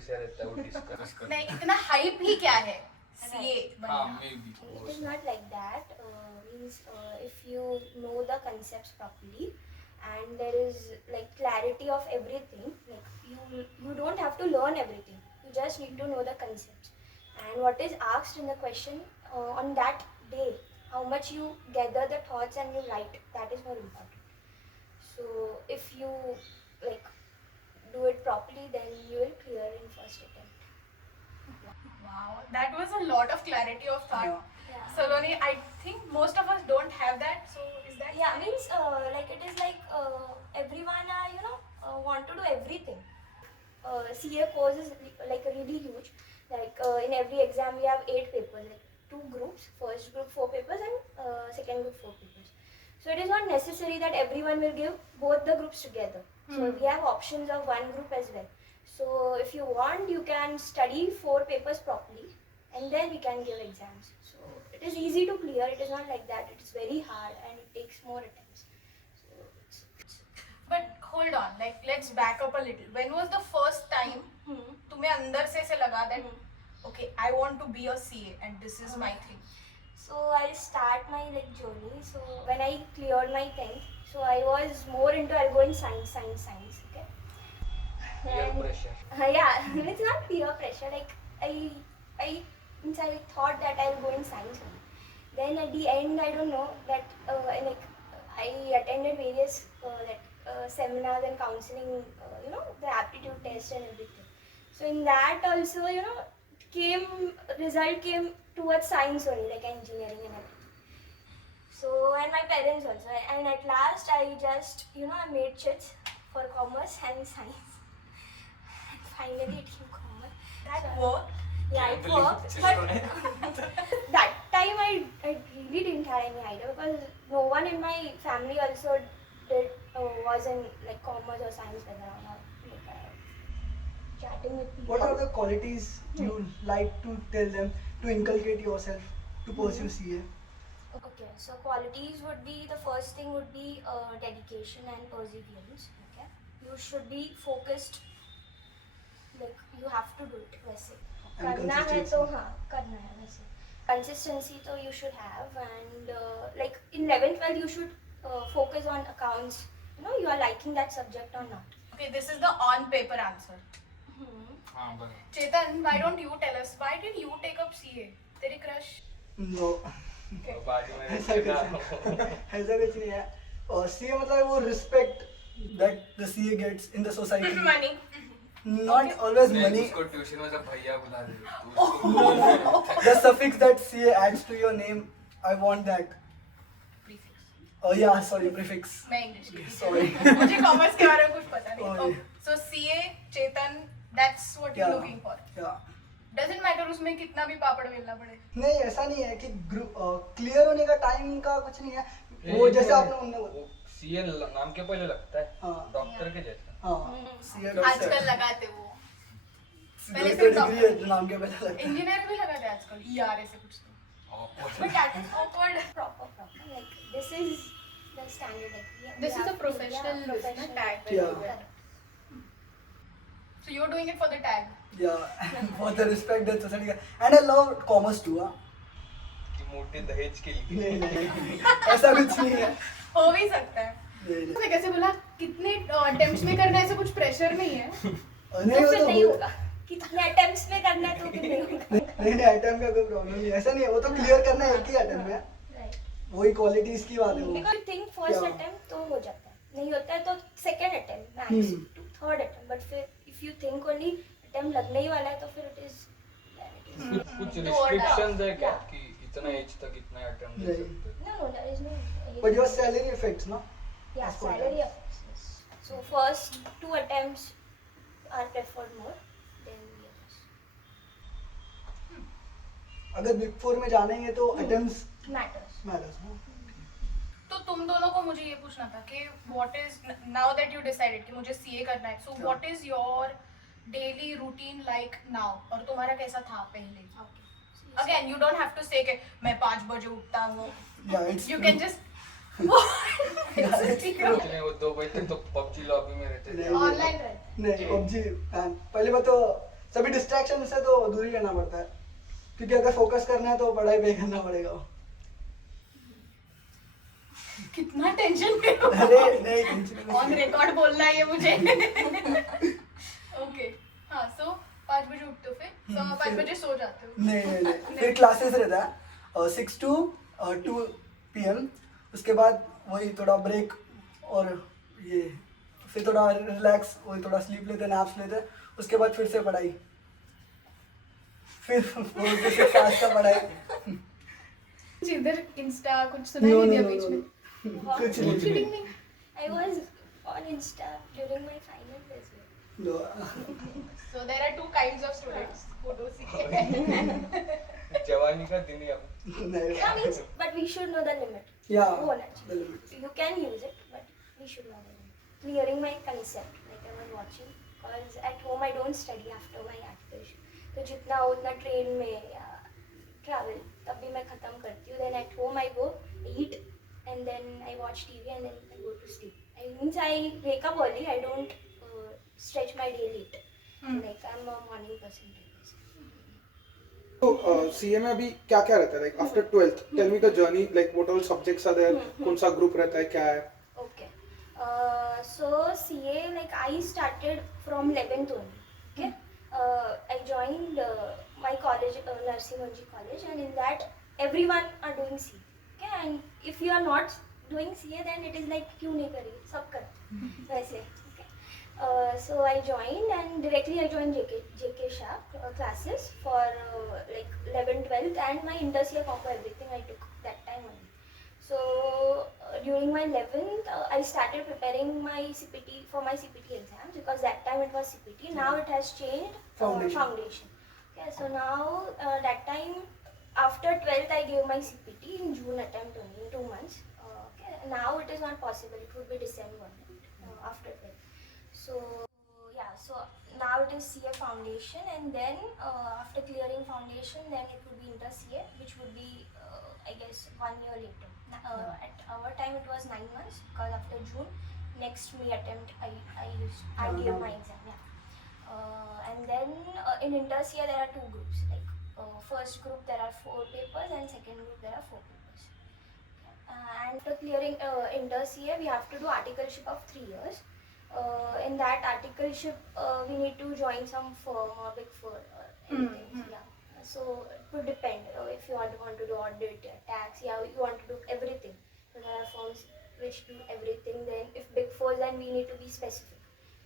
कैसे रहता है वो डिस्कस कर नहीं इतना हाइप ही क्या है सीए हाँ may be It is not like that. Means if you know the concepts properly and there is like clarity of everything, like you don't have to learn everything. You just need to know the concepts and what is asked in the question on that day. How much you gather the thoughts and you write. That is more important. So if you like do it properly, then you will clear in first attempt. wow that was a lot of clarity of thought Yeah. Saloni I think most of us don't have that so is that Yeah, means like it is like everyone want to do everything. CA course is like really huge. Like in every exam we have 8 papers, like 2 groups. First group 4 papers and second group 4 papers. So it is not necessary that everyone will give both the groups together. So we have options of one group as well. So if you want, you can study 4 papers properly, and then we can give exams. So it is easy to clear. It is not like that. It is very hard and it takes more attempts. So but hold on like let's back up a little when was the first time तुम्हें अंदर से ऐसे लगा that okay I want to be a CA and this is my thing So I'll start my like journey. So when I cleared my 10th, so I was more into I'll go in science. Okay. peer And, pressure yeah, it's not peer pressure. Like I thought that I'll go in science only. Then at the end, I don't know that like I attended various seminars and counseling. The aptitude test and everything. So in that also, result came towards science only, like engineering and everything. So and my parents also. And at last, I just I made chits for commerce and science. And finally, it came commerce. that So, worked yeah, it worked. But that time, I really didn't have any idea because no one in my family also was in like commerce or science background or like chatting with people. What are the qualities you like to tell them to inculcate yourself to pursue CA? Okay, so qualities would be the first thing would be dedication and perseverance. Okay, you should be focused. Like you have to do it. वैसे And करना है consistency. तो हाँ करना है वैसे. Consistency तो you should have and like in 11th 12th you should focus on accounts. You are liking that subject or not. okay this is the on paper answer हाँ बराबर Chetan why don't you tell us why did you take up CA तेरी crush No. बाजू में ऐसा कुछ नहीं है. CA मतलब वो respect that the CA gets in the society. money Not always मैं money. उसको ट्यूशन में से भैया बुला दे No. The suffix that CA adds to your name, I want that. prefix Oh yeah, sorry, prefix. मैं English की Sorry. मुझे commerce के बारे में कुछ पता नहीं Sorry. so CA Chetan that's what you're Yeah. looking for Yeah. doesn't matter उसमें कितना भी पापड़ बेलना पड़े नहीं ऐसा नहीं है कि क्लियर होने का टाइम का कुछ नहीं है. वो जैसे आपने उन्होंने सीए नाम के पहले लगता है हाँ. डॉक्टर के जैसा CA आजकल लगाते वो पहले डॉक्टर से डिग्री है नाम के पहले लगता है. इंजीनियर भी लगाते आजकल ER से कुछ तो Awkward. but that is awkward Proper. Like this is the standard. Like This is a professional professional tag. Yeah. Correct. so you're doing it for the tag Yeah, for the respect that society. And I love commerce too. कि मोटे दहेज के लिए नहीं ऐसा कुछ नहीं है. हो भी सकता है नहीं उसने कैसे बोला कितने अटेम्प्ट्स में करना है ऐसा कुछ प्रेशर नहीं है नहीं तो वो फिर तो नहीं होगा. कितने अटेम्प्ट्स में करना है तो फिर नहीं होगा. नहीं अटेम्प्ट का कोई प्रॉब्लम नहीं है. ऐसा नहीं है. वो तो क्लियर करना है एक ही अटेम्प्ट में. Right. वही क्वालिटीज की बात है वो. Because think first Yeah. attempt तो हो जाता है. नहीं होता है तो second attempt max to third attempt. But फिर if you think only attempt लगने ही वाला है तो फिर it is. कुछ Do or die. रिस्ट्रिक्शंस है क्या Yeah. कि इतना एज तक इतना अटेम्प्ट दे नहीं. सकते No, there is no. But your salary affects, no? Yeah, As per salary that. affects this. So first 2 attempts are preferred more than the others. अगर big 4 में जाना ही है तो अटेम्प्ट्स Matters. Matters, no? तो तुम दोनों को मुझे ये पूछना था कि what is now that you decided कि मुझे सीए करना है so what is your daily routine like now और तुम्हारा कैसा था पहले Okay. Again you don't have to say कि मैं 5 बजे उठता हूँ Yeah, it's you true. Can just Yeah, it's true. नहीं वो 2 बजे तक तो पबजी लॉबी में रहते थे नहीं. ऑनलाइन रहते नहीं PUBG फैन. पहले मैं तो सभी डिस्ट्रैक्शन से तो दूर ही रहना पड़ता है, क्योंकि अगर फोकस करना है तो पढ़ाई पे ही करना पड़ेगा। कितना टेंशन में हो? अरे नहीं टेंशन ऑन रिकॉर्ड बोलना है ये मुझे। ओके हाँ, सो 5 बजे उठते हो, फिर 5 बजे सो जाते हो? नहीं फिर क्लासेस रहता है 6 to 2 PM, उसके बाद वही थोड़ा ब्रेक और ये फिर थोड़ा रिलैक्स, वही थोड़ा स्लीप लेते हैं, नैप्स लेते हैं, उसके बाद फिर से पढ़ाई, फिर क्लास का पढ़ाई। इधर इंस्टा कुछ सुना ही नहीं दिया बीच में? कुछ नहीं। I was on Insta during my finals as well. No. So there are 2 kinds of students who do CA. जवानी का दिन ही अब नहीं। Yeah, means, but we should know the limit. Yeah, वो होना चाहिए. the limit. You can use it, but we should know the limit. Clearing my concept, like I was watching, because at home I don't study after my articulation. तो जितना हो उतना train में या travel तब भी मैं खत्म करती हूँ. Then at home I go eat and then I watch TV and then I go to sleep. I means I wake up early. I don't stretch my day late. Like I'm a morning person. तो CA में अभी क्या क्या रहता है, like after 12th tell me the journey, like what all subjects are there, कौन सा group रहता है, क्या है? Okay. So CA, like I started from 11th only. Okay. I joined my college, Nursing College, and in that everyone are doing CA. Okay. And if you are not doing CA, then it is like क्यों नहीं करी, सब करते वैसे. Okay. So I joined and directly I joined JK Shah classes for like 11th, 12th and my inter-CA combo, everything I took that time only. So during my 11th, I started preparing my CPT for my CPT exams, because that time it was CPT. Now it has changed foundation. Okay, so now that time after 12th I gave my CPT in June attempt only, in 2 months. Okay, now it is not possible. It would be December after 12th. So yeah, so now it is CA foundation, and then after clearing foundation, then it would be inter-CA, which would be I guess 1 year later. At our time it was 9 months, because after June next May attempt I gave my exam. Yeah. And then in inter-CA there are 2 groups. Like first group there are 4 papers, and second group there are 4 papers. And after clearing inter-CA we have to do articleship of 3 years. In that articleship we need to join some firm or big four or anything. Yeah. So it would depend if you want to do audit, tax, yeah, you want to do everything. So there are firms which do everything. Then if big four, then we need to be specific.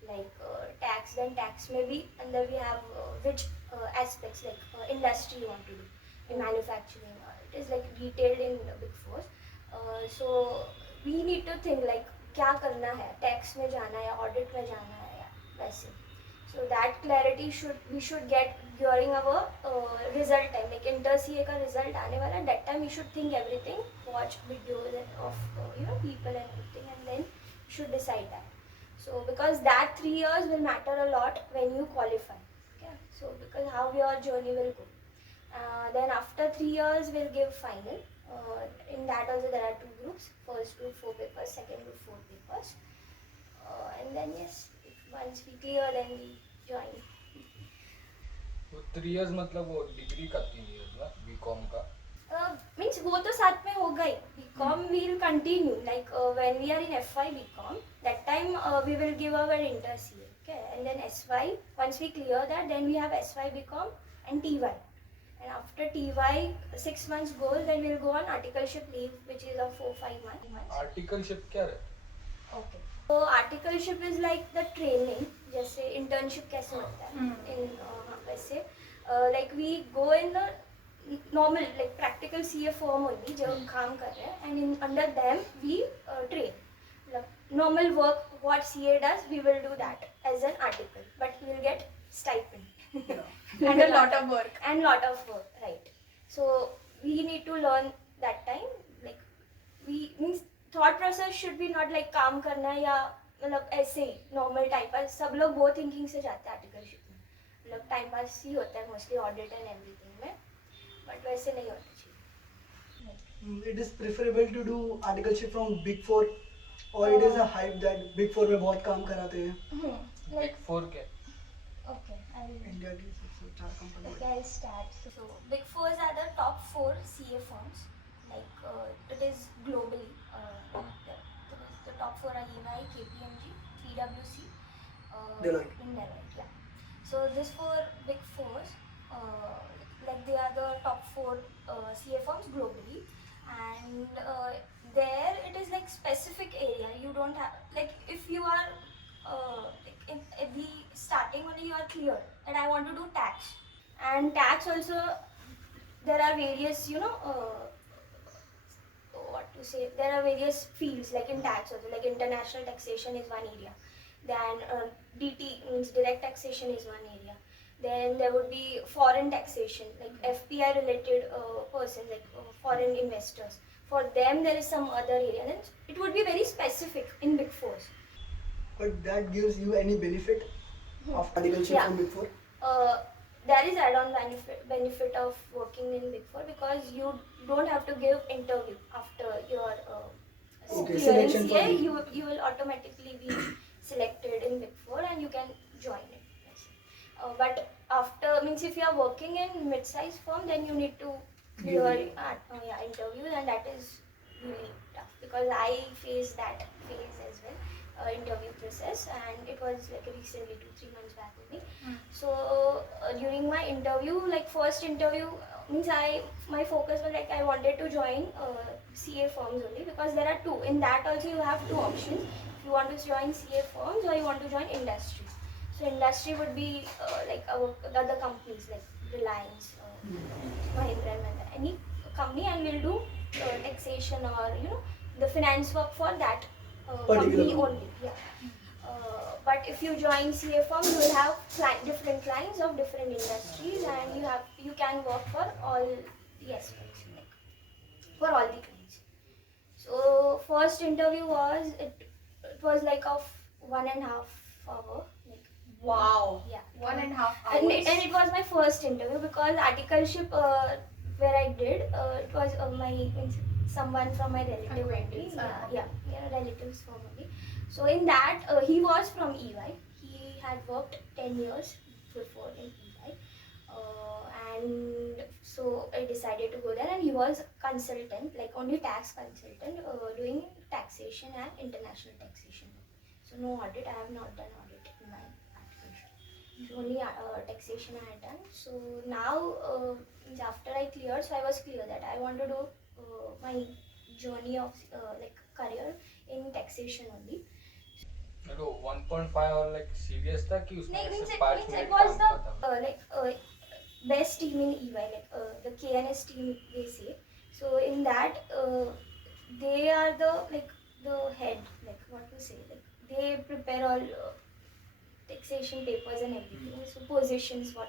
Like tax, then tax maybe, and then we have which aspects, like industry you want to do, in manufacturing. It is like detailed in big four. So we need to think like क्या करना है, tax में जाना है, audit में जाना है, या वैसे. So that clarity we should get during our result time. Like inter-CA का result आने वाला है, that time we should think everything, watch videos of people and everything, and then we should decide that. So because that 3 years will matter a lot when you qualify. Okay, so because how your journey will go. Then after 3 years we'll give final. In that also there are 2 groups. First group 4 papers, second group 4 papers. And then yes, once we clear then we join. तो 3 years मतलब वो degree का 3 years ना BCom का? Means वो तो साथ में हो गई. BCom will continue. Like when we are in FY BCom, that time we will give our inter-CA. Okay, and then SY. Once we clear that, then we have SY BCom and TY. And after TY, 6 months goes, then we'll go on articleship leave, which is of 4-5 months. Articleship क्या रहता है? Okay. So articleship is like the training, जैसे internship कैसे होता है, in वैसे like we go in the normal like practical CA firm only जो काम कर रहे हैं, and in under them we train. Like normal work what CA does, we will do that as an article, but we will get stipend. And a lot of work. And lot of work, right. So we need to learn that time. Like we means thought process should be not like काम करना या मतलब ऐसे ही normal time pass. सब लोग वो thinking से जाते हैं articleship में. मतलब time pass ही होता है mostly audit and everything में. But वैसे नहीं होना चाहिए. It is preferable to do articleship from Big Four, or it is a hype that Big Four में बहुत काम कराते हैं. Like बिग 4 क्या? okay, I will. India की Okay, I'll start. So, Big Fours are the top four CA firms. Like it is globally. The top four are EY, KPMG, PwC, Deloitte. in Deloitte. Yeah. So these four Big Fours, like they are the top four CA firms globally, and there it is like specific area. You don't have like if you are like in the starting only you are clear that I want to do tax, and tax also there are various what to say, there are various fields like in tax also, like international taxation is one area, then DT means direct taxation is one area, then there would be foreign taxation like FPI related person like foreign investors, for them there is some other area, then it would be very specific in Big Fours. But that gives you any benefit of articleship Yeah. from Big Four? There is add-on benefit of working in Big Four because you don't have to give interview after your Okay, clearing selection for CA. Big- You will automatically be selected in Big Four and you can join it. Yes. But after means if you are working in mid-sized firm, then you need to clear interviews, and that is really tough because I faced that phase as well. Interview process, and it was like recently 2-3 months back only. So during my interview, like first interview means my focus was like I wanted to join CA firms only because there are two. In that also you have two options. If you want to join CA firms or you want to join industry. So industry would be like the other companies like Reliance, Mahindra, and any company, and we'll do taxation or the finance work for that Particular company company. only. Yeah. But if you join CA firm, you will have different clients of different industries, and you can work for all the aspects, like for all the clients. So first interview was it was like of 1.5 hour, like Wow. yeah, 1.5 and hours. it was my first interview because articleship where I did it was means someone from my relative only. Acquaintance, Relatives from only. So in that he was from EY. He had worked 10 years before in EY. And so I decided to go there, and he was consultant, like only tax consultant, doing taxation and international taxation. So no audit. I have not done audit in my application. So only taxation I had done. So now after I cleared, so I was clear that I want to do my journey of like career in taxation only. तो 1.5 और like serious था कि उसमें Like ऐसे means 5 it minute was काम the खत्म best team in EY, like the KNS team they say. So in that they are the head, like what to say, like they prepare all taxation papers and everything. So positions what.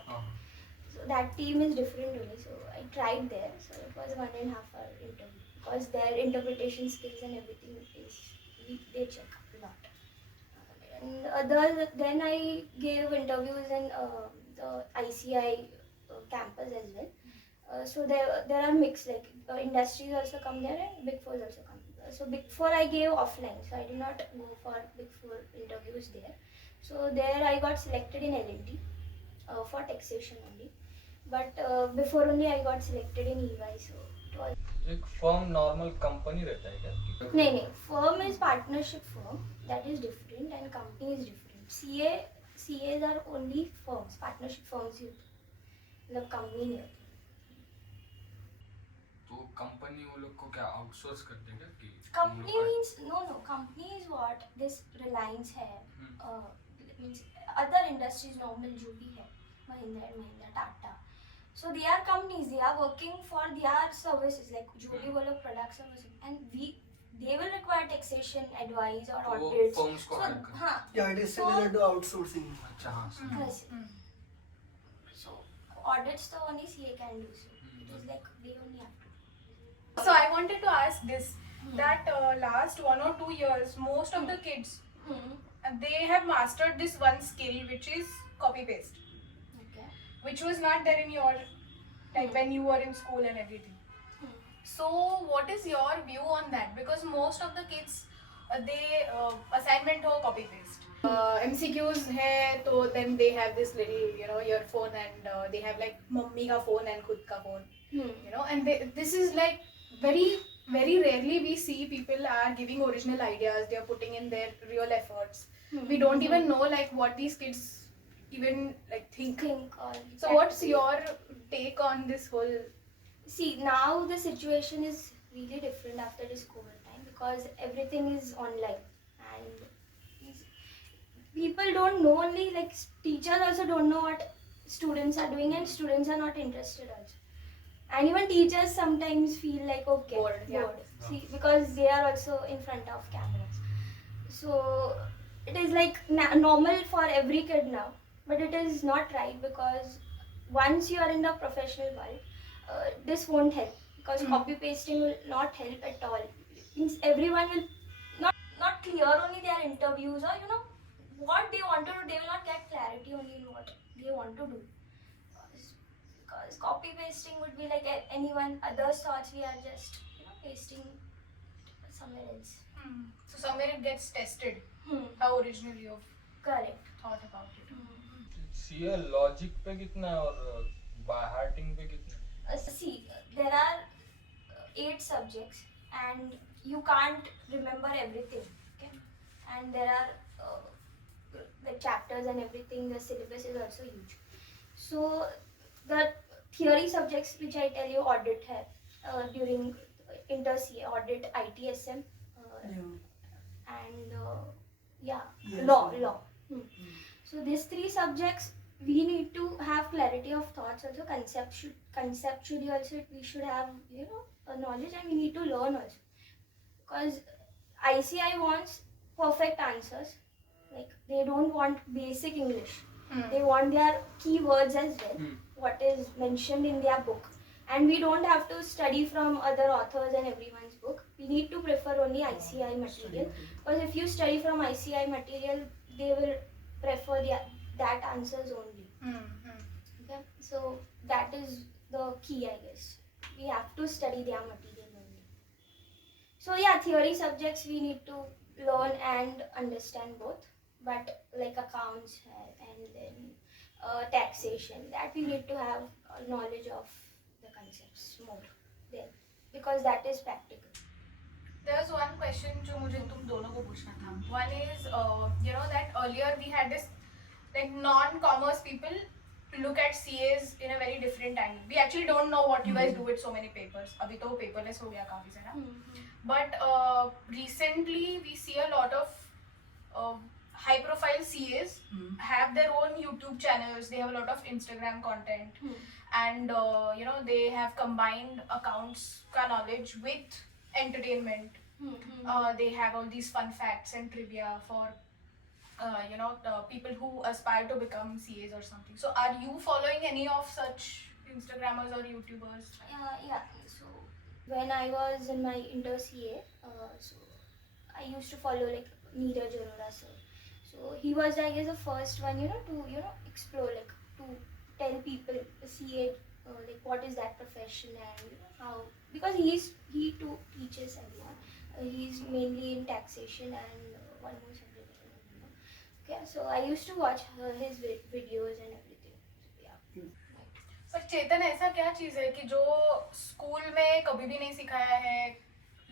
So that team is different only. So I tried there. So it was 1.5 hour interview because their interpretation skills and everything is they check a lot. And then I gave interviews in the ICI campus as well. So there are mixed, like industries also come there and Big Fours also come. So Big Four I gave offline, so I did not go for Big Four interviews there. So there I got selected in L&T for taxation only. But before only I got selected in EY. So it was एक firm normal company रहता है क्या no. Firm is partnership firm, that is different, and company is different. CAs are only firms, partnership firms ही होते हैं, मतलब company नहीं होती. तो कंपनी वो लोग को क्या आउटसोर्स करते हैं क्या कि Company means no. Company is what this Reliance है, means other industries normal जो भी है, Mahindra and Mahindra, Tata. So they are companies. They are working for their services, like जो भी वो लोग products services, and they will require taxation advice or तो वो audits. firms को hire करते हैं हाँ. Yeah, it is similar to outsourcing. अच्छा हाँ Yes. So audits तो only CA can do. So it is like they only have to. So I wanted to ask this, that last 1 or 2 years, most of the kids, they have mastered this one skill, which is copy paste, Okay. which was not there in your, like when you were in school and everything. So what is your view on that? Because most of the kids, they assignment ho copy paste. MCQs है तो then they have this little earphone and they have like mummy का phone and खुद का phone. And this is like very very rarely we see people are giving original ideas. They are putting in their real efforts. We don't even know like what these kids even like think. So what's your take on this whole? See, now the situation is really different after this COVID time because everything is online and people don't know, only like teachers also don't know what students are doing and students are not interested also. And even teachers sometimes feel like okay, bored. See, because they are also in front of cameras. So it is like normal for every kid now, but it is not right because once you are in the professional world, this won't help because copy pasting will not help at all. Means everyone will not clear only their interviews or what they want to do. They will not get clarity only in what they want to do. Because copy pasting would be like anyone other's thoughts. We are just pasting somewhere else. So somewhere it gets tested how originally you've Correct. thought about it. CA logic पे कितना है और bye हार्टिंग पे कितना है? See, there are 8 subjects and you can't remember everything. Okay, and there are the chapters and everything. The syllabus is also huge. So the theory subjects which I tell you audit hai during inter CA audit ITSM and law. So these 3 subjects we need to have clarity of thoughts also. Conceptually also we should have a knowledge and we need to learn also because ICI wants perfect answers. Like they don't want basic English. They want their keywords as well, what is mentioned in their book. And we don't have to study from other authors and everyone's book. We need to prefer only ICI material because if you study from ICI material, they will prefer that answers only. Okay, so that is the key, I guess. We have to study their material only. So yeah, theory subjects we need to learn and understand both, but like accounts and then taxation, that we need to have knowledge of the concepts more there because that is practical. There's one question जो मुझे तुम दोनों को पूछना था. One is that earlier we had this like non-commerce people look at CAs in a very different angle. We actually don't know what you guys do with so many papers. अभी तो paperless हो गया काफी सारा. But recently we see a lot of high-profile CAs have their own YouTube channels. They have a lot of Instagram content, and they have combined accounts ka knowledge with entertainment. They have all these fun facts and trivia for the people who aspire to become CAs or something. So are you following any of such Instagrammers or YouTubers? Yeah. So when I was in my inter CA, so I used to follow like Neeraj Arora sir. So he was, I guess, the first one to explore, like to tell people CA like what is that profession and how, because he too teaches everyone. He's mainly in taxation and one more subject. Okay, so I used to watch his videos and everything. So, yeah. पर चेतन, ऐसा क्या चीज़ है कि जो school में कभी भी नहीं सिखाया है,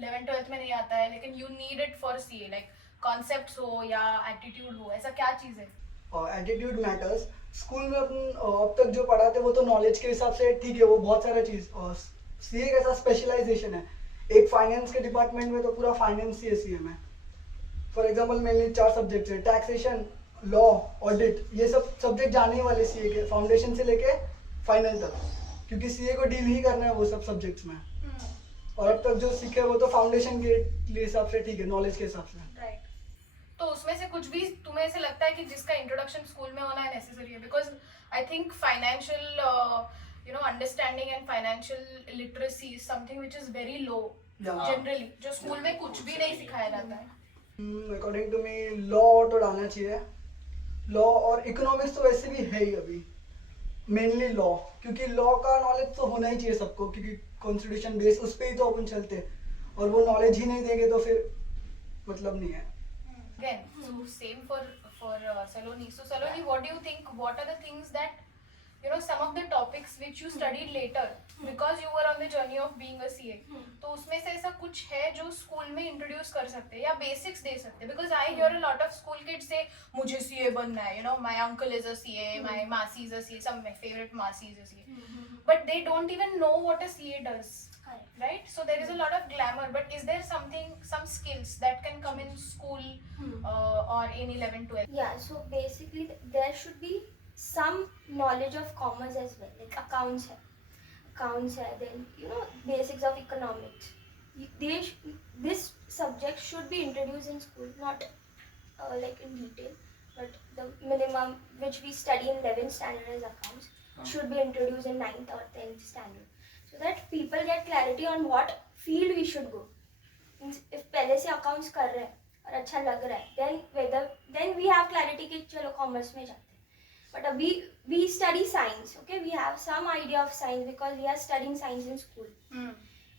11th-12th में नहीं आता है, लेकिन you need it for CA, like concepts हो या attitude हो, ऐसा क्या चीज़ है? Attitude matters. स्कूल में अब तक जो पढ़ाते वो तो नॉलेज के हिसाब से ठीक है, वो बहुत सारा चीज़. और सीए कैसा स्पेशलाइजेशन है. एक फाइनेंस के डिपार्टमेंट में तो पूरा फाइनेंस ही सीए में. फॉर एग्जांपल मेनली 4 सब्जेक्ट्स है: टैक्सेशन, लॉ, ऑडिट. ये सब सब्जेक्ट जाने वाले सीए के फाउंडेशन से लेके फाइनल तक, क्योंकि सीए को डील ही करना है वो सब सब्जेक्ट्स में. और अब तक जो सीखे वो तो फाउंडेशन के हिसाब से ठीक है, नॉलेज के हिसाब से. राइट. तो उसमें से कुछ भी तुम्हें ऐसे लगता है कि जिसका इंट्रोडक्शन स्कूल में होना है नेसेसरी है? Because I think financial understanding and financial literacy is something which is very low generally, जो स्कूल में कुछ भी नहीं सिखाया जाता है. अकॉर्डिंग टू मी लॉ तो डालना चाहिए. लॉ और इकोनॉमिक्स तो वैसे भी है ही अभी, मेनली लॉ, क्योंकि लॉ का नॉलेज तो होना ही चाहिए सबको, क्योंकि कॉन्स्टिट्यूशन बेस उस पर ही तो अपन चलते, और वो नॉलेज ही नहीं देंगे तो फिर मतलब नहीं है. Again, so same for for Saloni. So Saloni, what do you think? What are the things that some of the topics which you studied later because you were on the journey of being a CA? तो उसमें से ऐसा कुछ है जो school में introduce कर सकते हैं या बेसिक्स दे सकते हैं? Because I hear a lot of school kids say मुझे CA बनना है, my uncle is a CA, my Masi is a CA, some of my favorite Masi is a CA, but they don't even know what a CA does. Right? So there is a lot of glamour, but is there some skills that can come in school or in 11, 12? Yeah, so basically there should be some knowledge of commerce as well, like accounts hai, then basics of economics. This subject should be introduced in school, not like in detail, but the minimum which we study in 11th standard as accounts should be introduced in 9th or 10th standard, so that people get clarity on what field we should go. Means if पहले से accounts कर रहे हैं और अच्छा लग रहा है, then we have clarity कि चलो commerce में जाते हैं. But we study science, okay? We have some idea of science because we are studying science in school.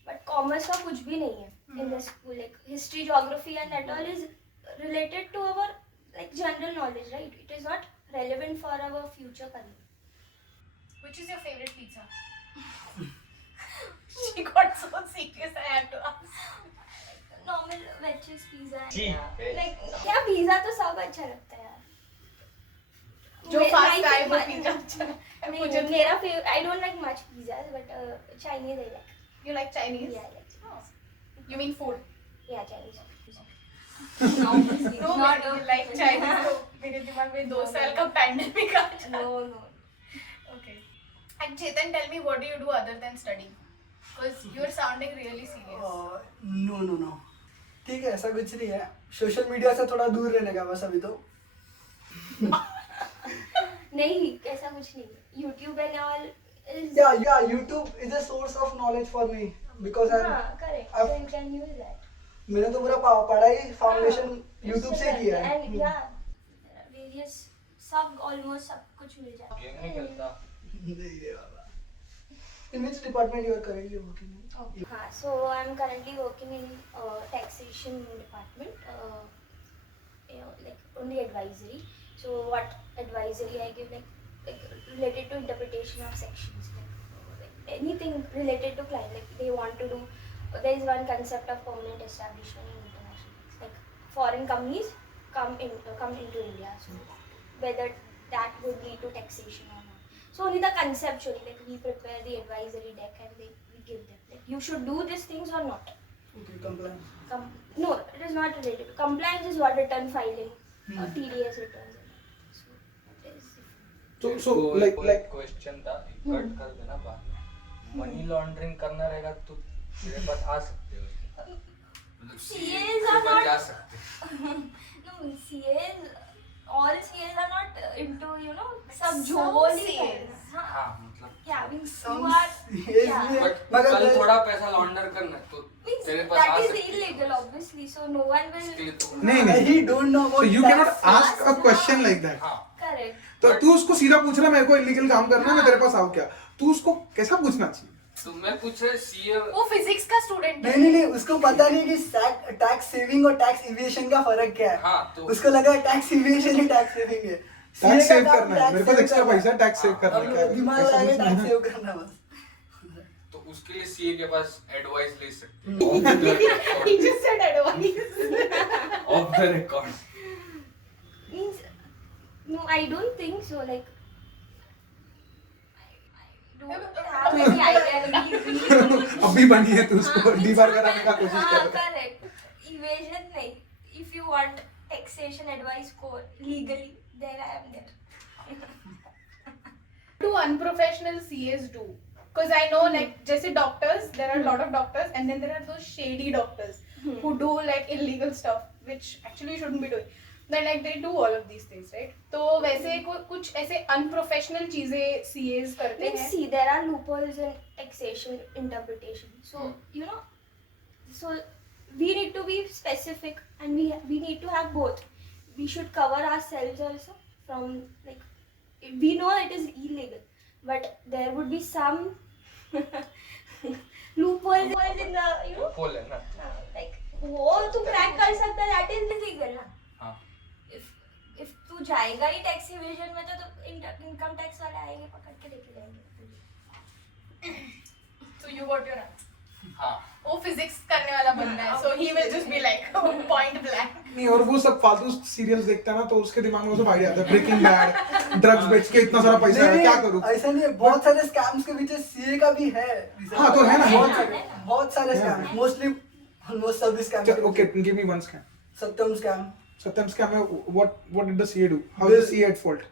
But commerce का कुछ भी नहीं है in the school. Like history, geography, and that all is related to our like general knowledge, right? It is not relevant for our future career. Which is your favorite pizza? She got so serious. I had to ask. Normal veg cheese pizza. Like क्या pizza तो सब अच्छा लगता है यार. जो fast आए वो pizza अच्छा है. नहीं, मेरा favorite. I don't like much pizzas, but Chinese I like. You like Chinese? Yeah, I like Chinese. You mean food? Yeah, Chinese. No, not you like Chinese. तो मेरे दिमाग में 2 साल का pandemic आ जाता. No. Okay. And Chetan, tell me, what do you do other than studying? Because you are sounding really serious. No. ठीक है, ऐसा कुछ नहीं है. सोशल मीडिया से थोड़ा दूर रहने का बस अभी तो. नहीं, ऐसा कुछ नहीं. YouTube and all is. Yeah. YouTube is a source of knowledge for me because correct. So you can use that. मैंने तो पूरा पढ़ाई फाउंडेशन YouTube से किया है. And yeah, there are various almost सब कुछ मिल जाता है. गेम नहीं खेलता. नहीं रे बाबा. In which department you are currently working in? हाँ, so I'm currently working in taxation department, like only advisory. So what advisory I give, like related to interpretation of sections, like anything related to client, like they want to do. There is one concept of permanent establishment in international, like foreign companies come into India. So whether that would lead to taxation or not. So only the conceptually, like we prepare the advisory deck and we give them, like you should do these things or not. Okay, compliance. No, it is not related. Compliance is what return filing or TDS returns. So it is. So like question था, cut कर देना बाद में. Money laundering करना रहेगा तो तेरे पास आ सकते हो. मतलब CAs are not. जा सकते. No, CAs. All CAs are not into सब जो Some बोली CAs. हाँ मतलब. Yeah, means Some you are. CAs Yeah. भी है. बट कल थोड़ा पैसा लॉन्डर करना है तो Means तेरे पास आ that is सकते हो. illegal, obviously. So no one will. इसके लिए तो नहीं. He don't know So about you tax. cannot ask a question like that. हाँ. Correct. तो तू उसको सीधा पूछ रहा मेरे को इलीगल काम करना है, मैं तेरे पास आऊँ क्या? तू उसको कैसा पूछना चाहिए? तो मैं पूछ रहा सीए. वो फिजिक्स का स्टूडेंट है. नहीं, उसको पता नहीं कि टैक्स सेविंग और टैक्स इवेशन का फर्क क्या है. हाँ, तो उसको लगा टैक्स इवेशन ही टैक्स सेविंग है. टैक्स CA का सेव काम करना है, मेरे पास tax एक्स्ट्रा save पैसा है, टैक्स सेव करना करना है. है. दिमाग लगा के टैक्स सेव करना बस. तो उसके लिए सीए के पास एडवाइस ले सकते हैं. He just said advice. Of the record. Means no, I don't think so. Like I don't have any idea. अभी बनी है तू उसको डीबार कराने का कोशिश कर रहा है. Correct. Evasion नहीं. If you want taxation advice core legally, then I am there. Do unprofessional CAs do? Because I know, like, जैसे doctors, there are a lot of doctors, and then there are those shady doctors who do like illegal stuff, which actually you shouldn't be doing. Then like they do all of these things, right? तो वैसे कुछ ऐसे unprofessional चीजें CAs करते Means हैं. see, there are loopholes in taxation interpretation. So so we need to be specific, and we need to have both. We should cover ourselves also from, like, we know it is illegal, but there would be some loopholes in the बोले ना. like वो तू crack कर सकता है, that is illegal ना. हाँ. If तू इनकम टैक्स वाले आएंगे पकड़ के लेके जाएंगे। So you got your answer. हाँ वो फिजिक्स करने वाला बंदा है, so he will just be like point blank. नहीं, और वो सब फालतू सीरियल्स देखता है ना, तो उसके दिमाग में वो सब आइडिया आता है, ब्रेकिंग बैड, ड्रग्स बेच के इतना सारा पैसा है, क्या करूं? ऐसा नहीं है, बहुत सारे स्कैम्स के पीछे सीए का भी है। हाँ, तो है ना, बहुत सारे स्कैम, मोस्टली ऑलमोस्ट सभी scam. Okay, give me one scam. Satyam scam. Satyam scam में what did the CA do? How is the CA at fault?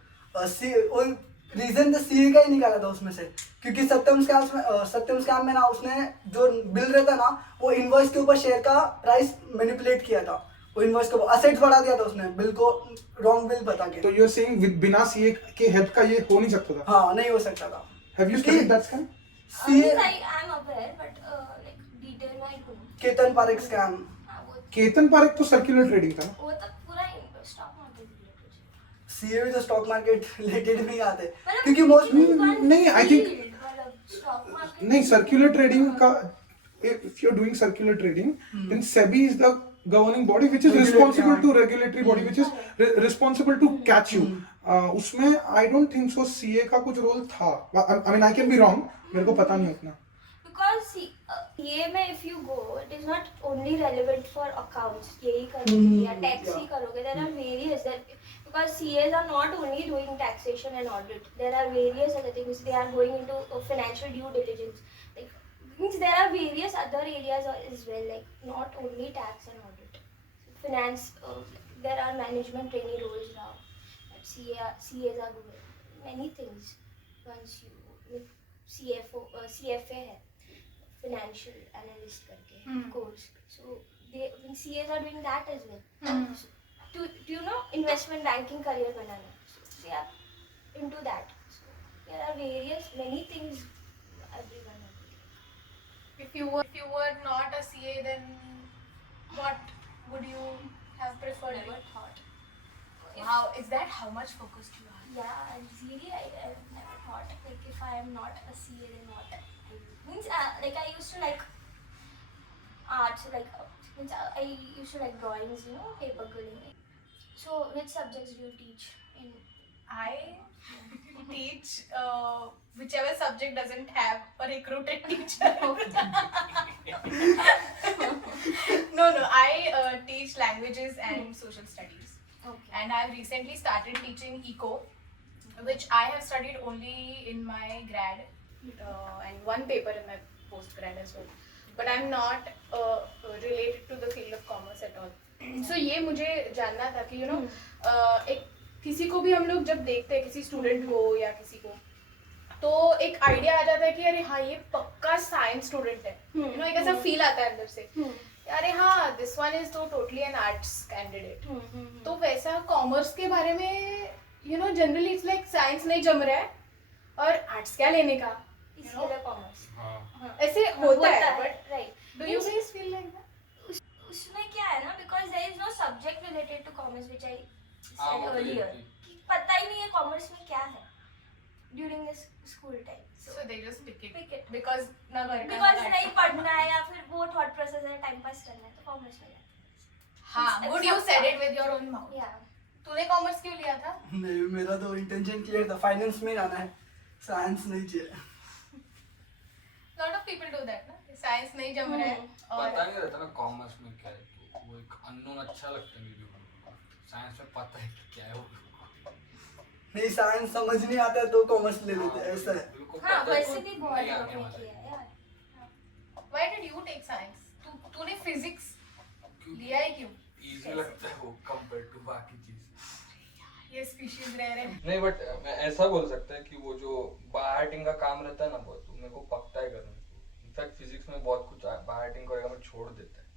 Reason तो सीए का ही निकाला था उसमें से, क्योंकि सत्यम स्कैम में ना उसने जो बिल रहता ना वो इनवॉइस के ऊपर शेयर का प्राइस मैनिपुलेट किया था, वो इनवॉइस के ऊपर असेट्स बढ़ा दिया था उसने, बिल को रॉन्ग बिल बता के। तो यू आर सेइंग बिना सीए के हेल्प का ये हो नहीं सकता था? हाँ, नहीं हो सकता था। Have you studied that scam? CA I am aware, but like detail में I don't. Ketan Parekh scam. Ketan Parekh तो सर्कुलर ट्रेडिंग था ना? वो तो पूरा स्टॉक मार्केट रिलेटेड है। सीए भी तो स्टॉक मार्केट रिलेटेड भी आते हैं, क्योंकि मोस्टली नहीं, I think स्टॉक मार्केट नहीं, सर्कुलर ट्रेडिंग का, if you're doing circular trading, then SEBI is the governing body which is responsible to regulatory body which is responsible to catch you. उसमें I don't think so CA का कुछ role था। I mean I can be wrong, मेरे को पता नहीं उतना। because see ये में if you go it is not only relevant for accounts, यही करोगे या tax ही करोगे, there are various because CAs are not only doing taxation and audit, there are various other things, they are going into financial due diligence, like means there are various other areas as well, like not only tax and audit, finance, there are management trainee roles now that CAs are doing many things. Once you CFA है financial analyst करके course, so they CAs are doing that as well. So, to you know investment banking career banana, so they are into that. So there are many things everyone are doing. If you were not a CA, then what would you have preferred? Never thought. How much focused you are? Yeah, really, I never thought like if I am not a CA, then what I means like I used to like arts, like means I used to like drawings, you know, paper quilling. So which subjects do you teach in? I teach whichever subject doesn't have a recruited teacher. No, I teach languages and social studies. Okay. And I have recently started teaching eco, which I have studied only in my grad and one paper in my post grad as well. But I'm not related to the field of commerce at all. So ये मुझे जानना था कि एक किसी को भी हम लोग जब देखते हैं, किसी स्टूडेंट को या किसी को, तो एक आइडिया आ जाता है कि अरे हाँ ये पक्का साइंस स्टूडेंट है, एक ऐसा फील आता है अंदर से, अरे हाँ दिस वन इज तो टोटली एन आर्ट्स कैंडिडेट। तो वैसा कॉमर्स के बारे में जनरली इट्स लाइक साइंस नहीं जम रहा है और आर्ट्स क्या लेने का, इसलिए कॉमर्स ऐसे होता है। But right, do you guys feel like that? उसमें क्या है ना, because there is no subject related to commerce which I said earlier, पता ही नहीं है कॉमर्स में क्या है during this school time. So they just pick it because ना घर का बिकॉज नहीं पढ़ना है या फिर वो थॉट प्रोसेस है, टाइम पास करना है, तो कॉमर्स में जाते हैं। हाँ, good you said it with your own mouth. या तूने कॉमर्स क्यों लिया था? नहीं, मेरा तो इंटेंशन क्लियर था, फाइनेंस में जाना है, साइंस नहीं चाहिए। Lot of people do that ना, साइंस नहीं जम रहा है और पता नहीं रहता ना कॉमर्स में क्या है, तो वो एक अननोन अच्छा लगता है मुझे। साइंस में पता है कि क्या है वो, नहीं साइंस समझ नहीं आता है तो कॉमर्स ले लेते हैं, ऐसा है। हाँ, वैसे भी बहुत लोगों ने किया है यार। Why did you take science? तूने फिजिक्स लिया है क्यों? इजी लगता है वो कंपेयर टू बाकी चीज। ये स्पीशीज रह रहे हैं। नहीं बट ऐसा बोल सकता है कि वो जो बाहरटिंग का काम रहता है ना बहुत, तो मेरे को पकता है करने को। इनफैक्ट फिजिक्स में बहुत कुछ बाहरटिंग करेगा मैं छोड़ देता है।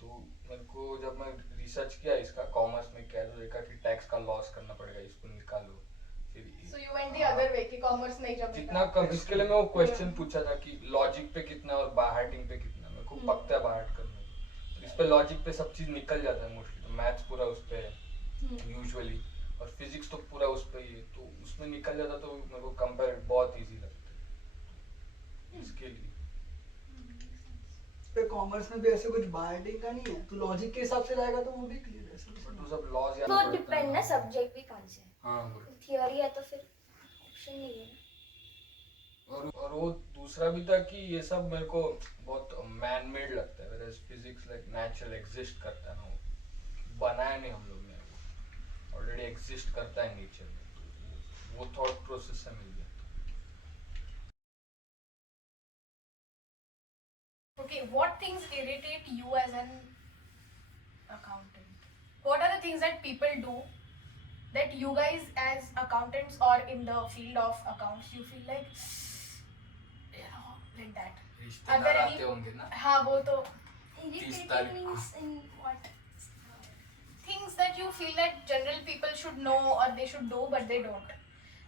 तो मेरे को जब मैं रिसर्च किया इसका कॉमर्स में क्या, तो देखा कि टैक्स का लॉस करना पड़ेगा, इसको निकालो। फिर so you went the other way कि कॉमर्स नहीं जमेगा। जितना कम, इसके लिए मैं वो क्वेश्चन पूछा था कि लॉजिक पे कितना और बाहरटिंग पे कितना। मेरे को पकता है बाहर करने को, तो इस पे लॉजिक पे सब चीज निकल जाता है मोस्टली। तो मैथ्स पूरा उस पे है यूजुअली, और फिजिक्स तो पूरा उस पे ही है, तो उसमें निकल जाता तो मेरे को कंपेयर बहुत इजी लगता है इसके लिए। पे कॉमर्स में भी ऐसे कुछ बायटिंग का नहीं है, तो लॉजिक के हिसाब से जाएगा तो वो भी क्लियर है। बट वो सब लॉज याद तो डिपेंड ना सब्जेक्ट भी कौन से है। हां, थियरी है तो फिर ऑप्शन नहीं है। और वो दूसरा भी था कि ये सब मेरे को बहुत मैन मेड लगता है, whereas physics like natural exist करता है ना, वो बनाया नहीं हम लोग ने, वो ऑलरेडी एग्जिस्ट करता है नेचर में, तो वो थॉट प्रोसेस से मिल गया। Okay, what things irritate you as an accountant? What are the things that people do that you guys as accountants or in the field of accounts you feel like, you know, like that? रिश्तेदार आते होंगे ना, हाँ वो तो Irritating तारीख को। means in what? things that you feel that general people should know or they should do but they don't.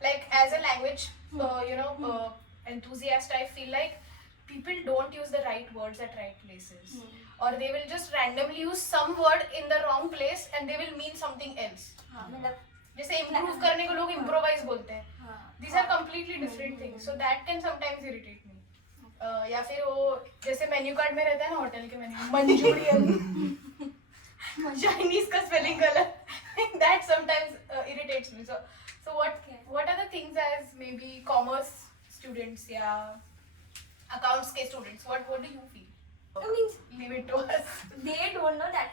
Like as a language, enthusiast, I feel like people don't use the right words at right places, or they will just randomly use some word in the wrong place and they will mean something else. हाँ मतलब जैसे improve करने को लोग improvise बोलते हैं. हाँ These are completely different things, so that can sometimes irritate me. या फिर वो जैसे मेन्यू कार्ड में रहता है ना होटल के मेन्यू, मंचूरियन, चाइनीज का स्पेलिंग गलत, that sometimes irritates me. So what are the things as maybe commerce students या accounts के students, what do you feel? I mean, Leave it to us. they don't know that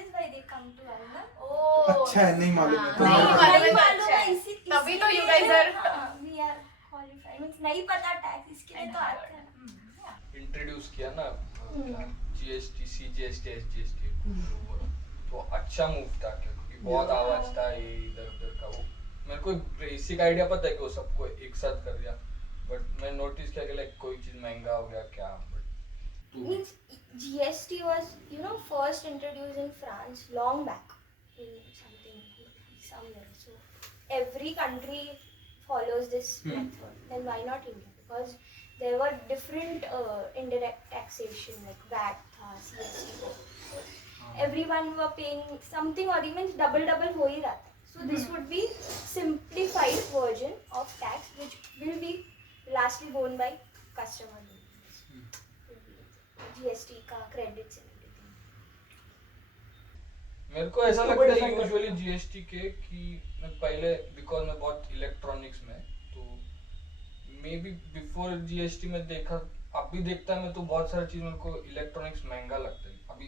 is why they come to us ना। Oh, अच्छा है, नहीं मालूम है तो नहीं हाँ। मालूम है नहीं तो मालूम अच्छा है, है। तभी तो you इसीलिए guys are हाँ, we are qualified, means नहीं पता टैक्स, इसके लिए तो आता है। इंट्रोड्यूस किया ना जीएसटी, सीजीएसटी, एसजीएसटी, तो अच्छा मूव था क्योंकि बहुत आवाज था ये इधर उधर का। वो मेरे को बेसिक आइडिया पता है कि वो सबको एक साथ कर दिया, बट मैं नोटिस किया कि लाइक कोई चीज महंगा हो गया क्या, Means GST was first introduced in France long back in somewhere. So every country follows this method. Then why not India? Because there were different indirect taxation like VAT, CST. So everyone were paying something or even double हो ही रहा था. So this would be simplified version of tax which will be lastly borne by customer. GST का credits and everything. मेरे को ऐसा लगता है usually GST के कि मैं पहले, बिकॉज मैं बहुत इलेक्ट्रॉनिक्स में, तो मे बी बिफोर जीएसटी में देखा, अब भी देखता है मैं तो बहुत सारी चीज मेरे को इलेक्ट्रॉनिक्स महंगा लगता है। अभी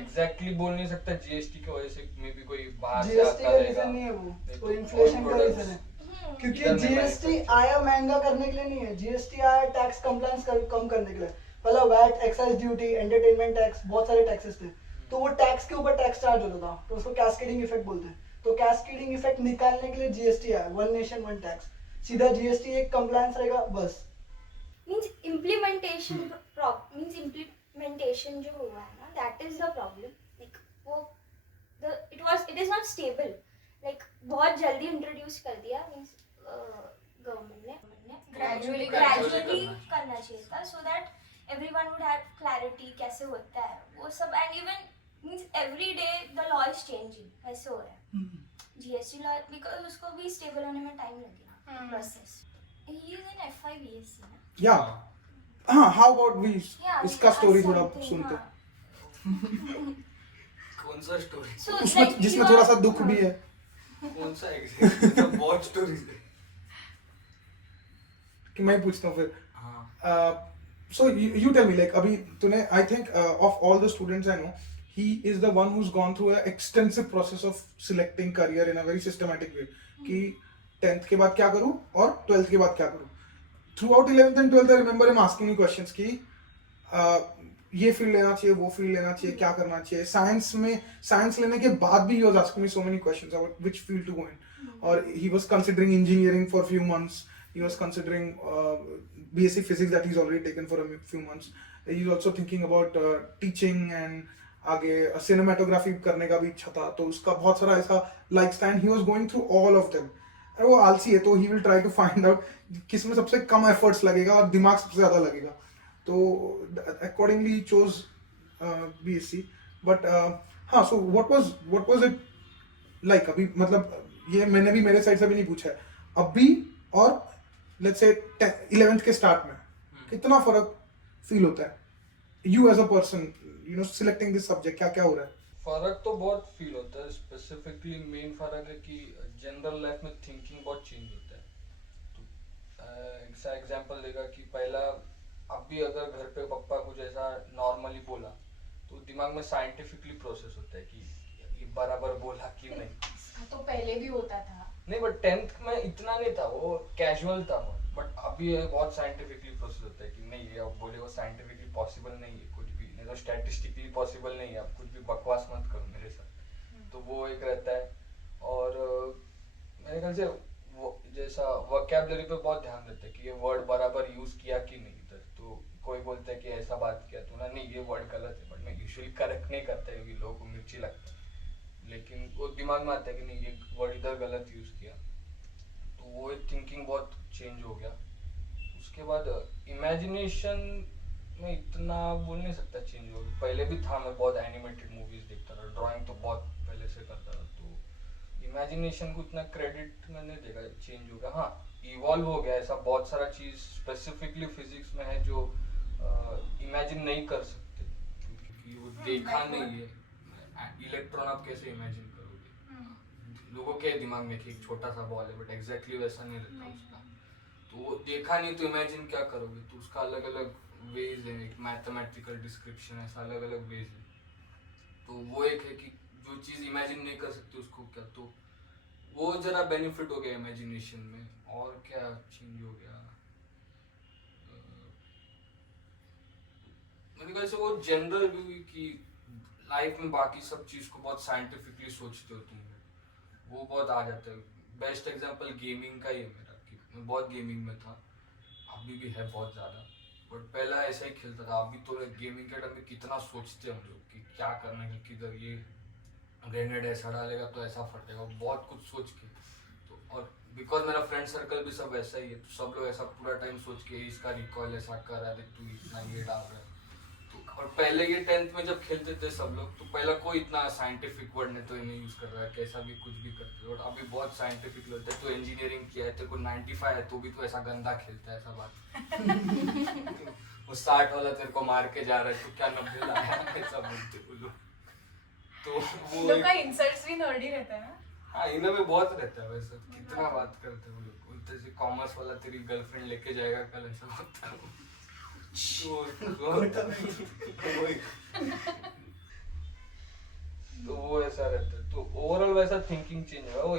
एग्जैक्टली बोल नहीं सकता जीएसटी की वजह से, मे बी कोई बाहर से आता का रीजन नहीं है वो इन्फ्लेशन का रीजन है, क्योंकि जीएसटी आया महंगा करने के लिए नहीं है, जीएसटी आया टैक्स कंप्लायंस कम करने के लिए। पहला VAT, excise duty, entertainment tax, बहुत सारे टैक्सेस थे, तो वो टैक्स के ऊपर टैक्स चार्ज होता था, तो उसको कैस्केडिंग इफेक्ट बोलते हैं। तो कैस्केडिंग इफेक्ट निकालने के लिए जीएसटी आया, वन नेशन वन टैक्स, सीधा जीएसटी एक कंप्लायंस रहेगा बस। मींस इम्प्लीमेंटेशन जो हुआ है ना, that is the problem. Like वो it is not stable, like बहुत जल्दी इंट्रोड्यूस कर दिया। मींस गवर्नमेंट ने Gradually करना चाहिए था, so that everyone would have clarity कैसे होता है वो सब। And even means every day the law is changing, ऐसे हो रहा है जीएसटी लॉ, बिकॉज उसको भी स्टेबल होने में टाइम लगेगा process. He is in FI BSc ना। या हाँ, हाउ अबाउट वी इसका we स्टोरी ask थोड़ा something, सुनते हाँ. कौन सा स्टोरी, So, उसमें like, जिसमें you थोड़ा are- सा दुख भी है। कौन सा एग्जैक्टली, सब बहुत स्टोरीज है। कि मैं पूछता हूँ फिर। हाँ, So you tell me, like अभी तूने, I think of all the students I know, he is the one who's gone through an extensive process of selecting career in a very systematic way. कि 10th के बाद क्या करूँ और 12th के बाद क्या करूँ। Throughout 11th and 12th I remember him asking me questions कि ये फील्ड लेना चाहिए, वो फील्ड लेना चाहिए, क्या करना चाहिए। साइंस लेने के बाद भी he was asking me so many questions about which field to go in. Or he was considering engineering for a few months. He was considering B.Sc Physics that he's already taken for a few months. He's also thinking about teaching and आगे cinematography करने का भी इच्छा था, तो उसका बहुत सारा ऐसा likes था, and he was going through all of them. और वो आलसी है, तो he will try to find out किस में सबसे कम efforts लगेगा और दिमाग सबसे ज़्यादा लगेगा, तो accordingly he chose B.Sc. But हाँ, so what was it like? अभी मतलब ये मैंने भी मेरे साइड से भी नहीं पूछा है, अभी और let's say 11th के स्टार्ट में कितना फर्क फील होता है? You as a person, selecting this subject, क्या क्या हो रहा है? फर्क तो बहुत फील होता है। स्पेसिफिकली मेन फर्क है कि जनरल लाइफ में थिंकिंग बहुत चेंज होता है। तो ऐसा एग्जांपल देगा कि पहला अभी अगर घर पे पापा कुछ ऐसा नॉर्मली बोला तो दिमाग में साइंटिफिकली प्रोसेस होता है कि ये बराबर बोला कि नहीं। तो पहले भी होता था। नहीं बट 10th में इतना नहीं था, वो कैजुअल था बट अभी ये बहुत साइंटिफिकली प्रोसेस होता है कि नहीं ये आप बोले वो साइंटिफिकली पॉसिबल नहीं है कुछ भी, नहीं तो स्टैटिस्टिकली पॉसिबल नहीं है, आप कुछ भी बकवास मत करो मेरे साथ। तो वो एक रहता है। और मेरे ख्याल से वो जैसा वोकैबुलरी पे बहुत ध्यान देते हैं कि ये वर्ड बराबर यूज किया कि नहीं इधर। तो कोई बोलता है कि ऐसा बात किया तूने, नहीं ये वर्ड गलत है, बट मैं यूजुअली करेक्ट नहीं करता क्योंकि लोगों को मिर्ची लगता है, लेकिन वो दिमाग में आता है कि नहीं ये वर्ड इधर गलत यूज किया। तो वो एक थिंकिंग बहुत चेंज हो गया। उसके बाद इमेजिनेशन में इतना बोल नहीं सकता चेंज हो गया, पहले भी था, मैं बहुत एनिमेटेड मूवीज देखता था, ड्राइंग तो बहुत पहले से करता था, तो इमेजिनेशन को इतना क्रेडिट में नहीं देगा चेंज हो गया। हाँ इवॉल्व हो गया, ऐसा बहुत सारा चीज स्पेसिफिकली फिजिक्स में है जो इमेजिन नहीं कर सकते क्योंकि वो देखा नहीं है। इलेक्ट्रॉन आप कैसे इमेजिन करोगे, लोगों के दिमाग में कि एक छोटा सा बॉल है बट एग्जैक्टली वैसा नहीं रहता उसका, तो वो देखा नहीं तो इमेजिन क्या करोगे। तो उसका अलग अलग वेज है, एक मैथमेटिकल डिस्क्रिप्शन है, अलग अलग वेज है। तो वो एक है कि जो चीज इमेजिन नहीं कर सकते उसको क्या, तो वो जरा बेनिफिट हो गया इमेजिनेशन में। और क्या चेंज हो गया, मेरे ख्याल से वो जनरल भी कि लाइफ में बाकी सब चीज को बहुत साइंटिफिकली सोचते हो तुम, वो बहुत आ जाता है। बेस्ट एग्जांपल गेमिंग का ही है मेरा, कि मैं बहुत गेमिंग में था, अभी भी है बहुत ज़्यादा, बट पहला ऐसा ही खेलता था। अभी तो गेमिंग के टाइम में कितना सोचते हैं हम लोग कि क्या करना है, किधर ये ग्रेनेड ऐसा डालेगा तो ऐसा फटेगा, बहुत कुछ सोच के। तो और बिकॉज मेरा फ्रेंड सर्कल भी सब ऐसा ही है, तो सब लोग ऐसा पूरा टाइम सोच के इसका रिकॉल ऐसा कर रहा है, तू इतना ये डाल रहा है। और पहले ये 10th में जब खेलते थे सब लोग, तो पहला कोई इतना साइंटिफिक वर्ड नहीं तो नहीं यूज कर रहा है, कैसा भी कुछ भी करते हो। और अभी बहुत साइंटिफिक लगता है, तो इंजीनियरिंग किया है, तेरे को 95 है तो भी तो ऐसा गंदा खेलता है, ऐसा बात वो 60 वाला तेरे को मार के जा रहा है तो क्या 90 लाया, ऐसा बोलते वो लोग। तो वो लोग का इंसल्ट्स भी नर्डी रहता है ना। हाँ इनमें में बहुत रहता है वैसे, कितना बात करते हैं वो लोग। जैसे कॉमर्स वाला तेरी गर्लफ्रेंड लेके जाएगा कल, ऐसा होता है। तो वो ऐसा रहता है, तो ओवरऑल वैसा थिंकिंग चेंज हुआ। वो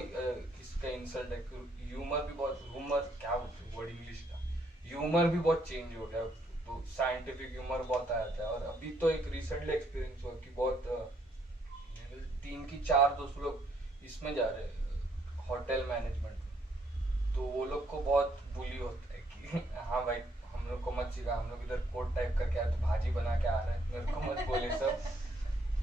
इसका इंसल्ट है, ह्यूमर भी बहुत, ह्यूमर क्या बोलते हैं वर्ड इंग्लिश का, ह्यूमर भी बहुत चेंज हो गया। तो साइंटिफिक ह्यूमर बहुत आया था। और अभी तो एक रिसेंटली एक्सपीरियंस हुआ कि बहुत 3 की 4 दोस्त लोग इसमें जा रहे हैं होटल मैनेजमेंट में, तो वो लोग को बहुत बुली होता है कि हाँ भाई हम लोग को मत सिखा, हम लोग इधर कोट टाइप करके आए तो भाजी बना के आ रहा है, मेरे को मत बोले सब।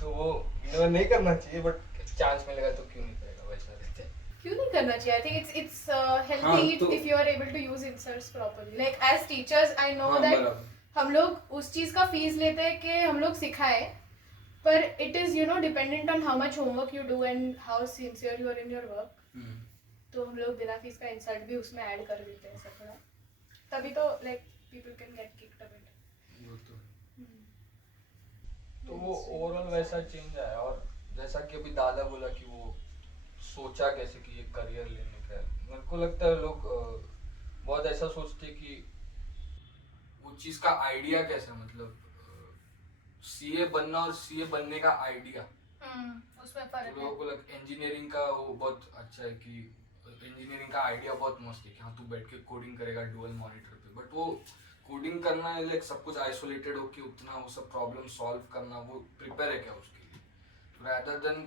तो वो इन्हें नहीं करना चाहिए, बट चांस मिलेगा तो क्यों नहीं करेगा, वैसा रहता है। क्यों नहीं करना चाहिए? I think it's हाँ, healthy तो- if you are able to use inserts properly. Like as teachers, I know हाँ, that बराबर। हम लोग उस चीज का फीस लेते हैं कि हम लोग सिखाए, पर it is dependent on how much homework you do and how sincere you are in your work. तो हम लोग बिना फीस का इंसल्ट भी उसमें ऐड कर देते हैं सब थोड़ा, तभी तो like people can get kicked a bit. वो तो वो ओवरऑल वैसा चेंज आया। और जैसा कि अभी दादा बोला कि वो सोचा कैसे कि ये करियर लेने का है, मेरे को लगता है लोग बहुत ऐसा सोचते कि वो चीज का आइडिया कैसा, मतलब सीए बनना और सीए बनने का आइडिया, उसमें फर्क तो लोगों को लग इंजीनियरिंग का वो बहुत अच्छा है कि इंजीनियरिंग का आइडिया बहुत मस्त है कि हाँ तू बैठ के कोडिंग करेगा डुअल मॉनिटर पे, बट वो कोडिंग करना है लाइक सब कुछ आइसोलेटेड होके उतना वो सब प्रॉब्लम सॉल्व करना, वो प्रिपेयर है क्या उसके लिए, रादर देन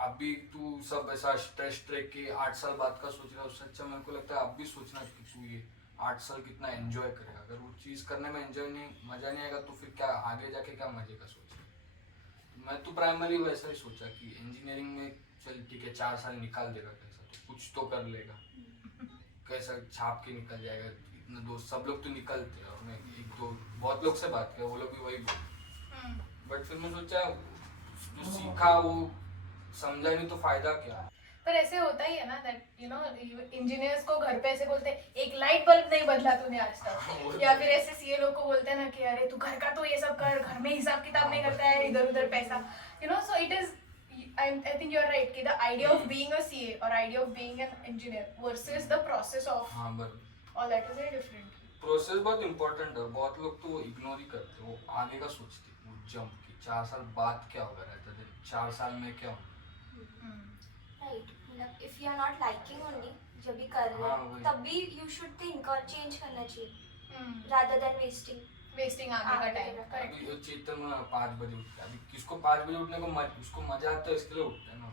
अभी तू सब ऐसा स्ट्रेस ट्रैक के 8 साल बाद का सोच रहा है, उससे अच्छा मेरे को लगता है अब भी सोचना कि तू ये 8 साल कितना एंजॉय करेगा। अगर वो चीज़ करने में एंजॉय नहीं, मज़ा नहीं आएगा तो फिर क्या आगे जाके क्या मजे का सोचेगा। मैं तो प्राइमरी वैसा ही सोचा कि इंजीनियरिंग में चल ठीक है 4 साल निकाल देगा, कैसा तो कुछ तो कर लेगा, कैसा छाप के निकल जाएगा। इतने दोस्त सब लोग तो निकलते हैं, और मैं एक दो बहुत लोग से बात किया, वो लोग भी वही बोले, बट फिर मैं सोचा जो सीखा वो समझा नहीं तो फायदा क्या। पर ऐसे होता ही है ना दैट इंजीनियर्स को घर पे ऐसे बोलते हैं एक लाइट बल्ब नहीं बदला तूने आज तक, या फिर ऐसे सीए लोग को बोलते हैं ना कि अरे तू घर का तो ये सब कर, घर में हिसाब किताब नहीं करता है, इधर उधर पैसा so it is I think you're right कि the idea of being a CA or idea of being an engineer versus the process of हाँ or that is very different. Process बहुत इम्पोर्टेंट है, बहुत लोग तो वो इग्नोर ही करते हैं, वो आगे का सोचते हैं, वो जंप की 4 साल बाद क्या होगा, रहता है 4 साल में क्या होगा। राइट, मतलब if you are not liking only जब भी कर रहे हाँ, हो वही। तब भी यू शुड थिंक और चेंज करना चाहिए rather than वेस्टिंग आगे का आगे टाइम। का करेक्ट। अभी चेतन 5 बजे उठता है, अभी किसको 5 बजे उठने को उसको मजा आता है इसके लिए उठता है ना,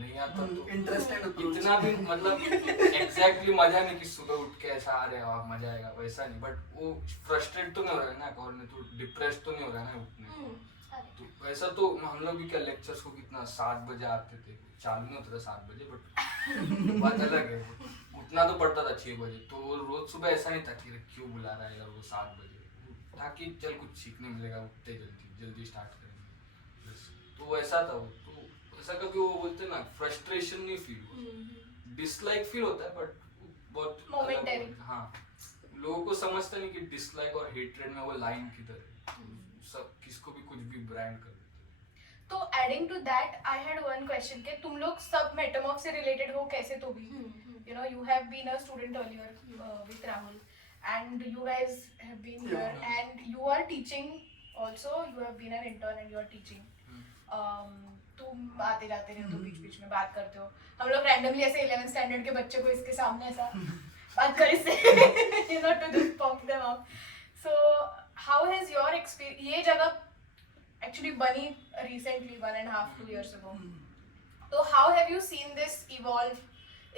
नहीं आता तो इंटरेस्टेड इतना भी मतलब एग्जैक्टली मजा नहीं कि सुबह उठ के ऐसा आ रहे हो आप मजा आएगा, वैसा नहीं, बट वो फ्रस्ट्रेट तो नहीं हो रहा है ना, और नहीं तो डिप्रेस तो नहीं हो रहा है ना उठने। तो वैसा तो हम लोग भी क्या लेक्चर्स को कितना 7 बजे आते थे, चालू नहीं होता था 7 बजे, बट बात अलग है, उठना तो पड़ता था 6 बजे, तो रोज सुबह ऐसा नहीं था कि क्यों बुला रहा है यार वो 7 बजे, ताकि चल कुछ सीखने मिलेगा, उठते जल्दी स्टार्ट करेंगे बस। तो ऐसा था वो, तो ऐसा कभी वो बोलते ना फ्रस्ट्रेशन नहीं फील होता, डिसलाइक फील होता है, बट बहुत Momentary. हाँ, लोगों को समझता नहीं कि डिसलाइक और हेट्रेड में वो लाइन किधर है, सब किसको भी कुछ भी ब्रांड कर देते। तो adding to that I had one question कि तुम लोग सब मेटामॉर्फ से रिलेटेड हो कैसे, तो भी you know you have been a student earlier with Rahul and you guys have been here and you are teaching also, you have been an intern and you are teaching. तुम आते जाते रहते हो, बीच बीच में बात करते हो, हम लोग रैंडमली ऐसे 11th स्टैंडर्ड के बच्चे को इसके सामने ऐसा बात कर इससे you know to just pump them up. So how has your experience, ये जगह actually बनी recently 1.5-2 years ago, so how have you seen this evolve?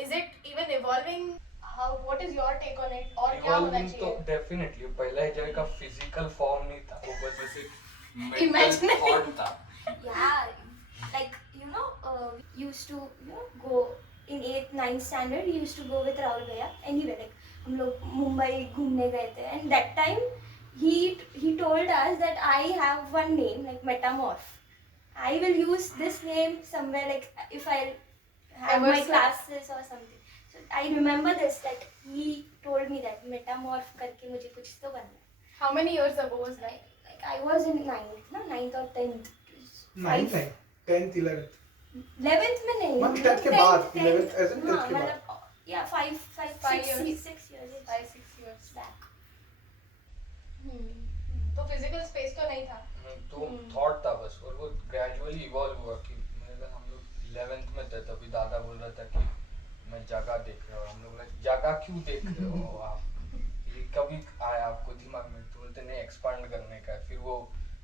Is it even evolving? How, what is your take on it? और क्या होना Evolving तो चाहिए? Definitely पहला ही जगह का फिजिकल फॉर्म नहीं था, वो बस ऐसे मेंटल Imaginary. थॉट था। Yeah, like used to go in 8th 9th standard. We used to go with Rahul Bhaiya anywhere, like हम लोग मुंबई घूमने गए थे, and that time he told us that I have one name like metamorph. I will use this name somewhere, like if I have Ever my since. classes or something. So I remember this, that he told me that metamorph करके मुझे कुछ तो बनना है. How many years ago was that? Like I was in 9th or 10th. 9th 10th 11th 11th में नहीं, मतलब 10th के बाद 11th as in 10th के बाद मतलब yeah 5 5 years. 6 years 5-6 years. back. तो फिजिकल स्पेस तो नहीं था. तो थॉट था बस, और वो ग्रेजुअली इवॉल्व हुआ कि मेरे को हम लोग 11th में थे, तभी दादा बोल रहा था कि मैं जगह देख रहा हूँ, हम लोग बोले जगह क्यों देख रहे हो आप, ये कभी आया आपको दिमाग में, तो बोलते नहीं एक्सपांड करने का है। फिर वो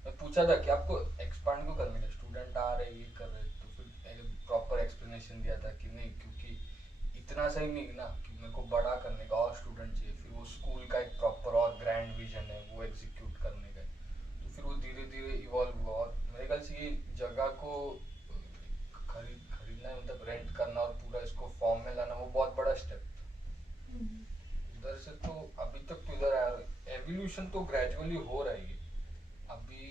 मैं पूछा था कि आपको एक्सपांड क्यों करने का, स्टूडेंट आ रहे ये कर रहे, तो फिर प्रॉपर एक्सप्लेनेशन दिया था कि नहीं, क्योंकि इतना सही नहीं ना कि मेरे को बड़ा करने का, और स्टूडेंट चाहिए, फिर वो स्कूल का एक प्रॉपर और ग्रैंड विजन है वो एग्जीक्यूट करने का, तो फिर वो धीरे धीरे इवॉल्व हुआ, और मेरे ख्याल से ये जगह को खरीदना मतलब रेंट करना और पूरा इसको फॉर्म में लाना, वो बहुत बड़ा स्टेप था। उधर से तो अभी तक तो इधर आया, एवोल्यूशन तो ग्रेजुअली हो रही है, अभी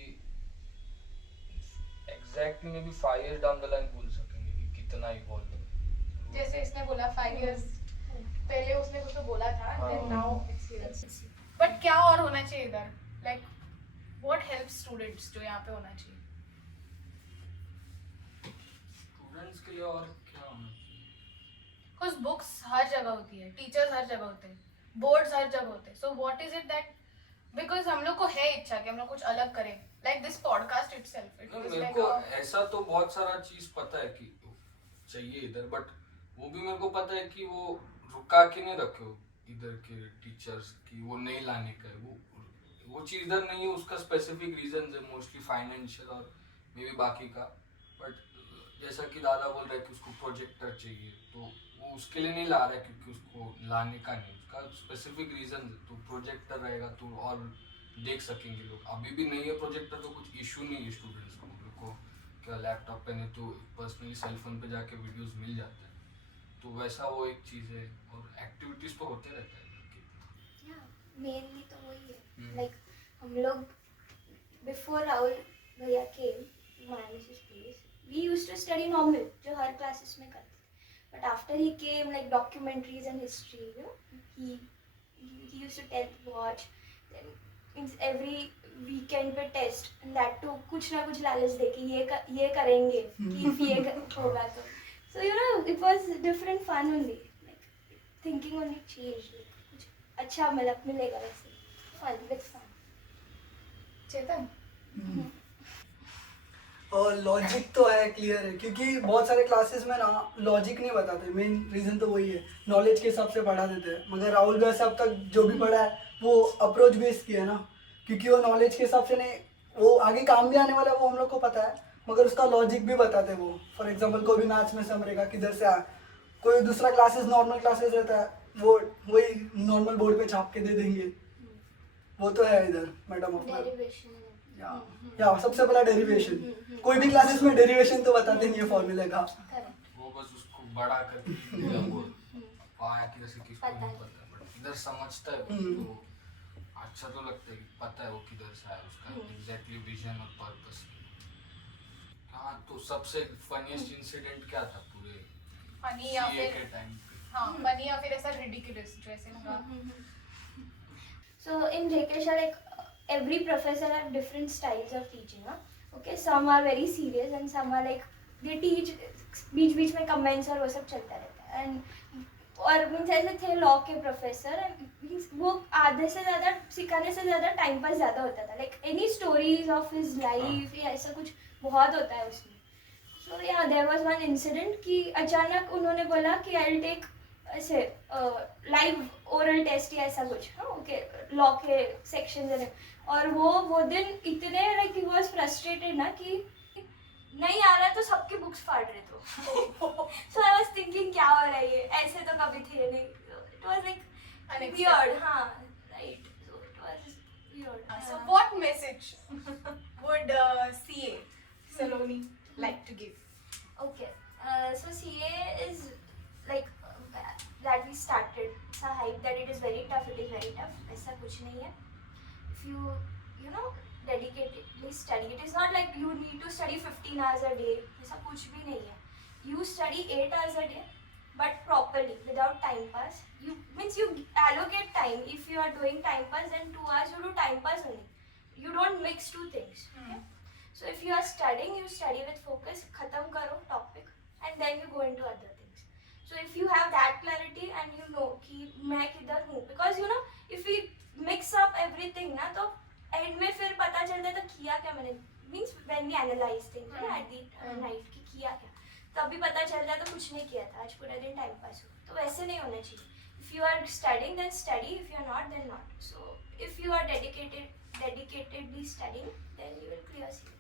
एग्जैक्टली में भी 5 years डाउन द लाइन बोल सकेंगे कि कितना इवॉल्व है। जैसे इसने बोला 5 years पहले उसने कुछ तो बोला था, then now it's here. But क्या और होना चाहिए इधर, like what helps students जो यहाँ पे होना चाहिए? स्टूडेंट्स के लिए और क्या होना चाहिए? Because books हर जगह होती है, टीचर्स हर जगह होते हैं, बोर्ड्स हर जगह होते हैं, so what is it that, because हम लोग को है इच्छा कि हम लोग कुछ अलग करें, like this podcast itself, it was मेरे like को ऐसा तो बहुत सारा चीज पता है कि चाहिए इधर, बट वो भी मेरे को पता है कि वो रुका के नहीं रखे इधर के टीचर्स की, वो नहीं लाने का है, वो चीज इधर नहीं है, उसका स्पेसिफिक रीजन है, मोस्टली फाइनेंशियल और मे बी बाकी का, बट जैसा कि दादा बोल रहा है कि उसको प्रोजेक्टर चाहिए, तो वो उसके लिए नहीं ला रहा है क्योंकि उसको लाने का नहीं, उसका स्पेसिफिक रीजन है, तो प्रोजेक्टर रहेगा तो और देख सकेंगे लोग। अभी भी नहीं है प्रोजेक्टर तो कुछ इशू नहीं है स्टूडेंट्स को क्या लैपटॉप पे, नहीं तो पर्सनली सेलफोन पे जाके वीडियोस मिल जाता है, तो वैसा वो एक चीज़ है, और एक्टिविटीज़ तो होते रहता है। मेनली तो वही है, लाइक हम लोग बिफोर राहुल भैया came managers place, we used to study normal जो हर क्लासेस में करते थे, but after he came like documentaries and history, you know, he used to tell watch, then means every weekend पे टेस्ट, दैट टू कुछ ना कुछ लालच देके ये करेंगे कि if ये होगा तो, so you know it was different fun only, like thinking only changed, like, कुछ अच्छा मतलब मिलेगा वैसे फन विद फन. चेतन और लॉजिक तो है, क्लियर है, क्योंकि बहुत सारे क्लासेस में ना लॉजिक नहीं बताते. मेन रीज़न तो वही है, नॉलेज के हिसाब से पढ़ा देते हैं. मगर राहुल वैसे अब तक जो भी पढ़ा है वो अप्रोच बेस्ड किया है ना, क्योंकि वो नॉलेज के हिसाब से नहीं, वो आगे काम भी आने वाला है वो हम लोग को पता है, मगर उसका लॉजिक भी बताते हैं वो. फॉर एग्जाम्पल कोई भी मैथ्स में समझेगा किधर से आ, कोई दूसरा क्लासेस नॉर्मल क्लासेस रहता है वो वही नॉर्मल बोर्ड पे छाप के दे देंगे. वो तो है इधर मेटामॉर्फ में. डेरिवेशन. या सबसे पहला डेरिवेशन. कोई भी क्लासेस में डेरिवेशन तो बताते नहीं है फॉर्मूले का. करेक्ट. वो बस उसको बड़ा करके वो आया कि जैसे किसको नहीं पता है, बट इधर समझता है वो, तो अच्छा तो लगता है कि पता है वो किधर से आया, उसका एग्जैक्टली विजन और पर्पस. हाँ, तो सबसे फनीस्ट इंसिडेंट क्या था पूरे फनी या सीए फिर के टाइम पे? हाँ फनी या फिर ऐसा रिडिकुलस जो ऐसे लगा. So in JK like every professor have different styles of teaching. Huh? Okay, some are very serious and some are like they teach बीच में comments और वो सब चलता रहता है. And और मीन्स ऐसे थे लॉ के प्रोफेसर, मीन्स वो आधे से ज़्यादा सिखाने से ज़्यादा टाइम पास ज़्यादा होता था. Like any stories of his life या ऐसा कुछ बहुत होता है उसमें. सो या देयर वाज वन इंसिडेंट कि अचानक उन्होंने बोला कि आई विल टेक ऐसे लाइव ओरल टेस्ट या ऐसा कुछ. हाँ ओके, लॉ के सेक्शन में. और वो दिन इतने लाइक ही वाज फ्रस्ट्रेटेड ना कि नहीं आ रहा है तो सबकी बुक्स फाड़ रहे थे. सो आई वाज थिंकिंग क्या हो रहा है ये, ऐसे तो कभी थे नहीं. It was like weird. हाँ right. So it was weird. So what message would CA Saloni like to give? Okay, so CA is like that we started. It's a hype that it is very tough. It is very tough. ऐसा कुछ नहीं है. If you know dedicatedly study, it is not like you need to study 15 hours a day. ऐसा कुछ भी नहीं है. You study 8 hours a day, but properly without time pass. You means you allocate time. If you are doing time pass, then 2 hours you do time pass only. You don't mix two things. Okay? So if you are studying, you study with focus. खत्म करो topic, and then you go into other things. So if you have that clarity and you know कि मैं किधर हूँ, because you know if we mix up everything ना तो end में फिर पता चलता है तो किया क्या मैंने. Means when we analyze things at the night कि किया क्या, तभी पता चलता है तो कुछ नहीं किया था, आज पूरा दिन टाइम पास हो. तो वैसे नहीं होना चाहिए. If you are studying then study. If you are not then not. So if you are dedicatedly studying, then you will clear CA.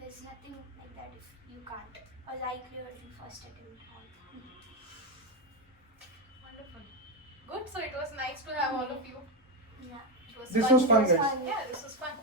There's nothing like that if you can't. Because I cleared in first attempt. Wonderful. Good. So it was nice to have all of you. Yeah. It was This fun. was fun, guys. Yeah, this was fun.